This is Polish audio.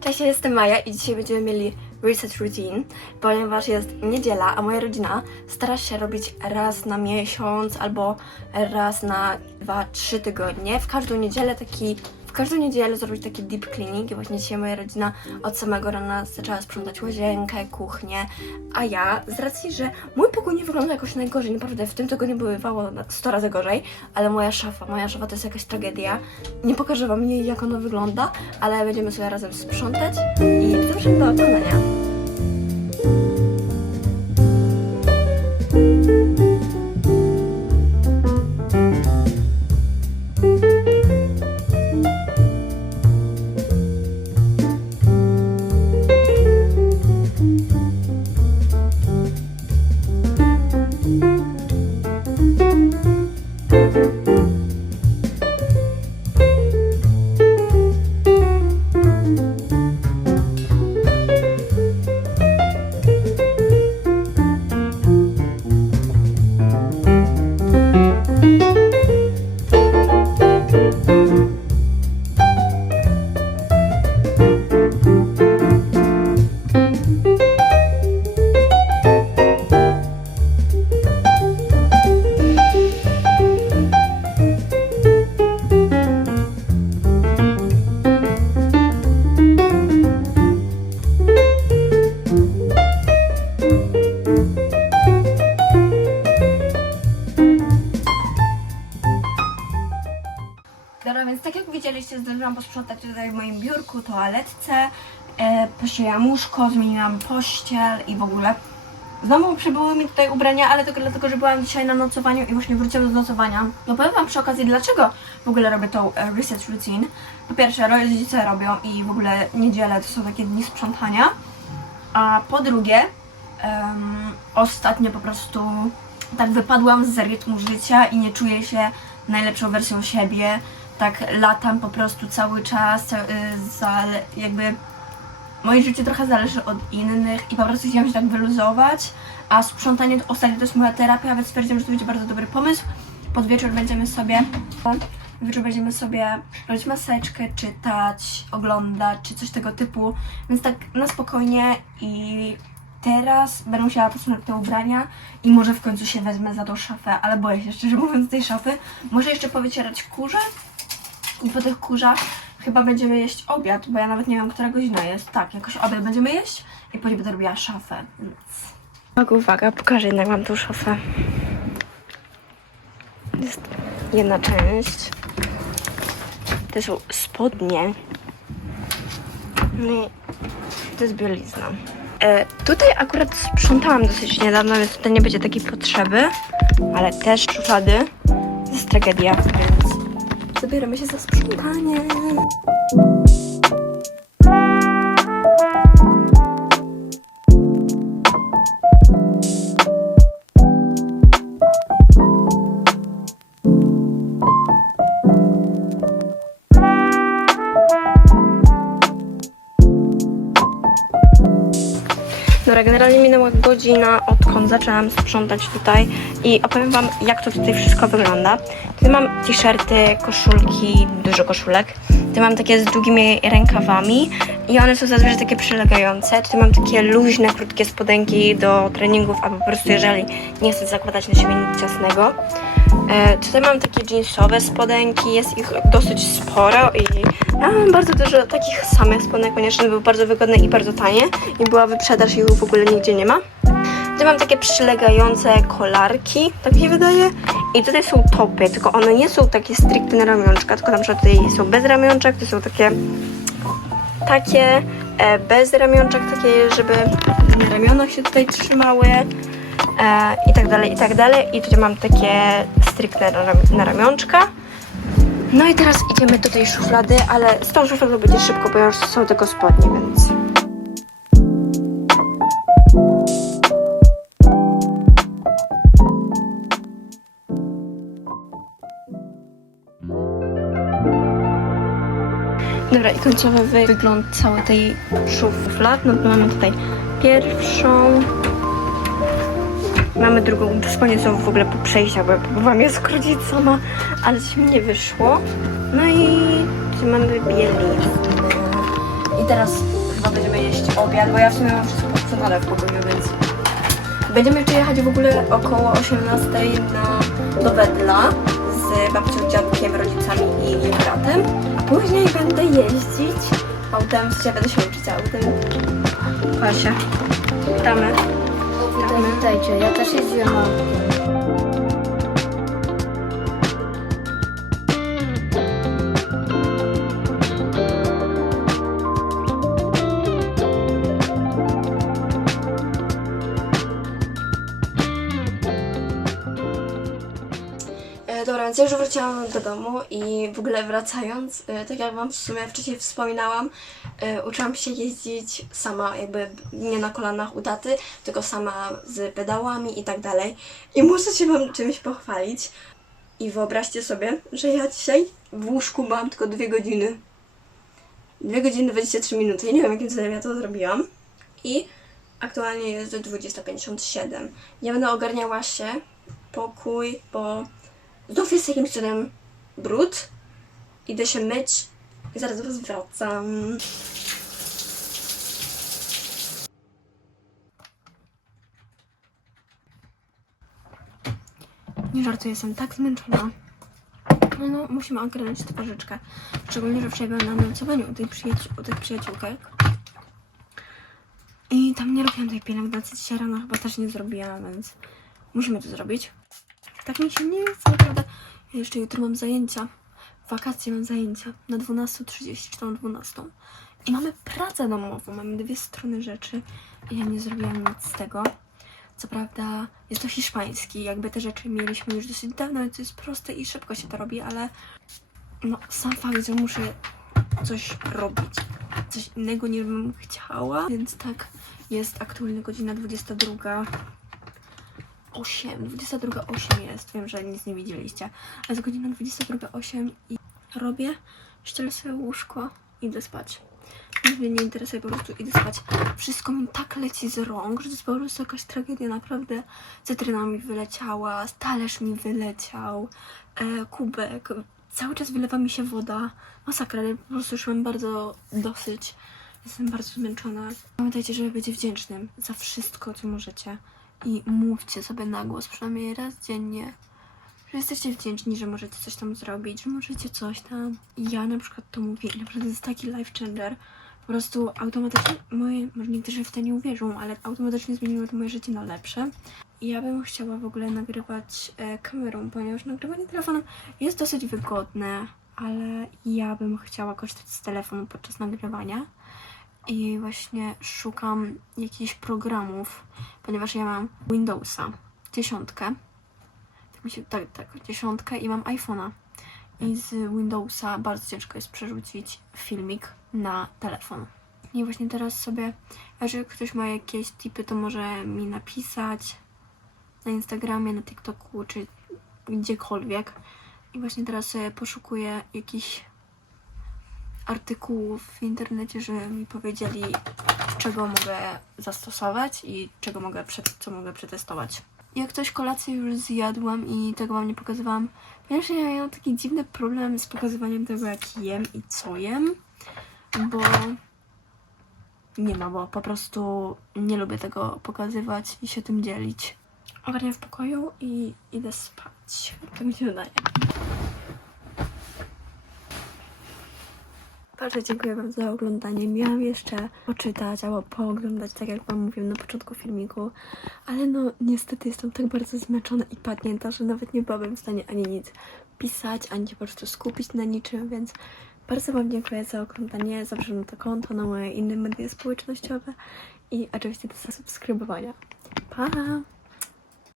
Cześć, ja jestem Maja i dzisiaj będziemy mieli reset routine, ponieważ jest niedziela, a moja rodzina stara się robić raz na miesiąc albo raz na dwa, trzy tygodnie. W każdą niedzielę taki, każdą niedzielę zrobić taki deep cleaning i właśnie dzisiaj moja rodzina od samego rana zaczęła sprzątać łazienkę, kuchnię, a ja z racji, że mój pokój nie wygląda jakoś najgorzej, naprawdę w tym tygodniu bywało na 100 razy gorzej, ale moja szafa, moja szafa to jest jakaś tragedia. Nie pokażę wam jej jak ona wygląda, ale będziemy sobie razem sprzątać i zapraszam do oglądania. Posprzątać tutaj w moim biurku, toaletce, e, łóżko, zmieniłam pościel i w ogóle. Znowu przybyły mi tutaj ubrania, ale tylko dlatego, że byłam dzisiaj na nocowaniu i właśnie wróciłam z nocowania. No powiem wam przy okazji, dlaczego w ogóle robię tą e, reset routine. Po pierwsze, rodzice robią i w ogóle niedziele to są takie dni sprzątania. A po drugie, em, ostatnio po prostu tak wypadłam z rytmu życia i nie czuję się najlepszą wersją siebie. Tak latam po prostu cały czas, zale, jakby moje życie trochę zależy od innych i po prostu chciałam się tak wyluzować, a sprzątanie to ostatnio to jest moja terapia, więc stwierdziłam, że to będzie bardzo dobry pomysł. Pod wieczór będziemy sobie wieczór będziemy sobie robić maseczkę, czytać, oglądać, czy coś tego typu, więc tak na spokojnie i teraz będę musiała posunąć te ubrania i może w końcu się wezmę za tą szafę, ale boję się szczerze mówiąc tej szafy. Może jeszcze powycierać kurze i po tych kurzach chyba będziemy jeść obiad, bo ja nawet nie wiem, która godzina jest. Tak, jakoś obiad będziemy jeść i później będę robiła szafę. Uwaga, uwaga, pokażę jednak wam tą szafę. Jest jedna część. To są spodnie. No to jest bielizna. E, tutaj akurat sprzątałam dosyć niedawno, więc tutaj nie będzie takiej potrzeby, ale też szuflady. To jest tragedia, zabieramy się za sprzątanie. Dobra, generalnie minęła godzina, odkąd zaczęłam sprzątać tutaj i opowiem Wam, jak to tutaj wszystko wygląda. Tutaj mam t-shirty, koszulki, dużo koszulek. Tutaj mam takie z długimi rękawami i one są zazwyczaj takie przylegające. Tutaj mam takie luźne, krótkie spodenki do treningów, a po prostu jeżeli nie chcę zakładać na siebie nic ciasnego. E, tutaj mam takie jeansowe spodenki, jest ich dosyć sporo i ja mam bardzo dużo takich samych spodenek, ponieważ one były bardzo wygodne i bardzo tanie i była wyprzedaż ich w ogóle nigdzie nie ma. Tutaj mam takie przylegające kolarki, tak mi się wydaje. I tutaj są topy, tylko one nie są takie stricte na ramionczka, tylko na przykład tutaj są bez ramionczek, to są takie takie e, bez ramionczek, takie żeby na ramionach się tutaj trzymały e, i tak dalej, i tak dalej. I tutaj mam takie stricte na, ram- na ramionczka. No i teraz idziemy do tej szuflady, ale z tą szufladą będzie szybko, bo już są tylko spodnie, więc... Dobra, i końcowy wy- wygląd całej tej szuflad. No to mamy tutaj pierwszą. Mamy drugą. Te spodnie są w ogóle po przejściach, bo ja próbowałam je skrócić sama, ale coś mi nie wyszło. No i mamy bieliznę. I teraz chyba będziemy jeść obiad, bo ja w sumie mam wszystko posprzątane w pokoju, więc... Będziemy jeszcze jechać w ogóle około 18 na, do Wedla z babcią, dziadkiem, rodzicami i bratem. Później będę jeździć autem, w sensie będę się uczyć autem. Patrzcie, witamy. Witaj, witajcie. Ja też jeździłem autem. Więc ja już wróciłam do domu i w ogóle wracając, e, tak jak Wam w sumie wcześniej wspominałam, e, uczyłam się jeździć sama, jakby nie na kolanach u tylko sama z pedałami i tak dalej. I muszę się Wam czymś pochwalić. I wyobraźcie sobie, że ja dzisiaj w łóżku mam tylko dwie godziny. 2 godziny 23 minuty. Ja nie wiem, jakim cudem ja to zrobiłam. I aktualnie jest 20.57. Ja będę ogarniała się, pokój, bo znów jest jakimś cudem brud. Idę się myć i zaraz do Was wracam. Nie żartuję, jestem tak zmęczona. No, no musimy ogarnąć twarzyczkę. Szczególnie, że wczoraj byłam na nocowaniu u, tej przyjaciół, u tych przyjaciółek. I tam nie robiłam tej pielęgnacji dzisiaj rano, chyba też nie zrobiłam, więc musimy to zrobić. Tak mi się nie chce, naprawdę. Ja jeszcze jutro mam zajęcia. Wakacje mam zajęcia na 12.30 czy tam 12. I mamy pracę domową, mamy dwie strony rzeczy. I ja nie zrobiłam nic z tego. Co prawda jest to hiszpański, jakby te rzeczy mieliśmy już dosyć dawno, więc to jest proste i szybko się to robi, ale no sam fakt, że muszę coś robić, coś innego niż bym chciała, więc tak jest aktualnie godzina 22. 8, 22.08 jest, wiem, że nic nie widzieliście, ale jest godzina 22.08 i robię, ścielę sobie łóżko, idę spać. Nic mnie nie interesuje, po prostu idę spać. Wszystko mi tak leci z rąk, że to jest po prostu jakaś tragedia, naprawdę. Cytryna mi wyleciała, talerz mi wyleciał, e, kubek, cały czas wylewa mi się woda. Masakra, ale po prostu już mam bardzo dosyć. Jestem bardzo zmęczona. Pamiętajcie, żeby być wdzięcznym za wszystko, co możecie. I mówcie sobie na głos przynajmniej raz dziennie, że jesteście wdzięczni, że możecie coś tam zrobić, że możecie coś tam. Ja na przykład to mówię i naprawdę jest taki life changer. Po prostu automatycznie, moje, może niektórzy w to nie uwierzą, ale automatycznie zmieniło to moje życie na lepsze. Ja bym chciała w ogóle nagrywać e, kamerą, ponieważ nagrywanie telefonem jest dosyć wygodne, ale ja bym chciała korzystać z telefonu podczas nagrywania. I właśnie szukam jakichś programów, ponieważ ja mam Windowsa dziesiątkę. Tak mi się, tak, tak, dziesiątkę i mam iPhone'a. I z Windowsa bardzo ciężko jest przerzucić filmik na telefon. I właśnie teraz sobie, jeżeli ktoś ma jakieś tipy, to może mi napisać na Instagramie, na TikToku czy gdziekolwiek. I właśnie teraz sobie poszukuję jakichś artykułów w internecie, że mi powiedzieli, czego mogę zastosować i czego mogę, co mogę przetestować. Jak coś kolację już zjadłam i tego wam nie pokazywałam, ponieważ ja miałam taki dziwny problem z pokazywaniem tego, jak jem i co jem, bo nie no, bo po prostu nie lubię tego pokazywać i się tym dzielić. Ogarniam w pokoju i idę spać. Tak mi się wydaje. Bardzo dziękuję bardzo za oglądanie. Miałam jeszcze poczytać albo pooglądać, tak jak Wam mówiłem na początku filmiku, ale no niestety jestem tak bardzo zmęczona i padnięta, że nawet nie byłabym w stanie ani nic pisać, ani się po prostu skupić na niczym, więc bardzo Wam dziękuję za oglądanie. Zapraszam na to konto, na moje inne media społecznościowe i oczywiście do zasubskrybowania. Pa!